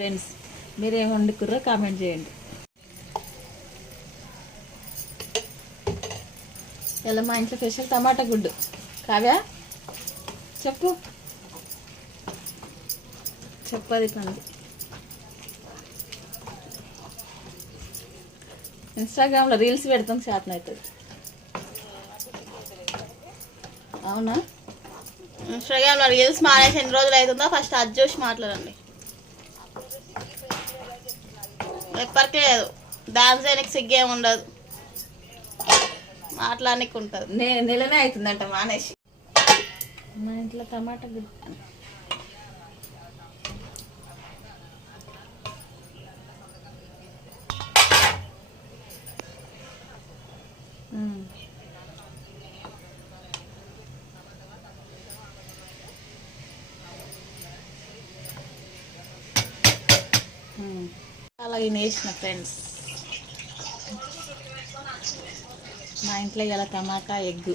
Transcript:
Friends. మీరేం వండుకుర్రో comment చేయండి. ఇలా మా ఇంట్లో స్పెషల్ టమాటా గుడ్డు. కావ్య చెప్పది పని. ఇన్స్టాగ్రామ్లో రీల్స్ పెడతాం, శాతం అవుతుంది. అవునా? ఇన్స్టాగ్రామ్లో రీల్స్ మానేసి ఎన్ని రోజులు అవుతుందో ఫస్ట్ అది చూసి మాట్లాడండి. ఎప్పటికే లేదు, డాన్స్ చేయడానికి సిగ్గేం ఉండదు, మాట్లాడడానికి ఉంటుంది. నెలనే అవుతుందంట మానేసి. మా ఇంట్లో టమాటా గుడ్డు. అలాగే వేసిన ఫ్రెండ్స్. మా ఇంట్లో ఇలా టమాటా ఎగ్గు.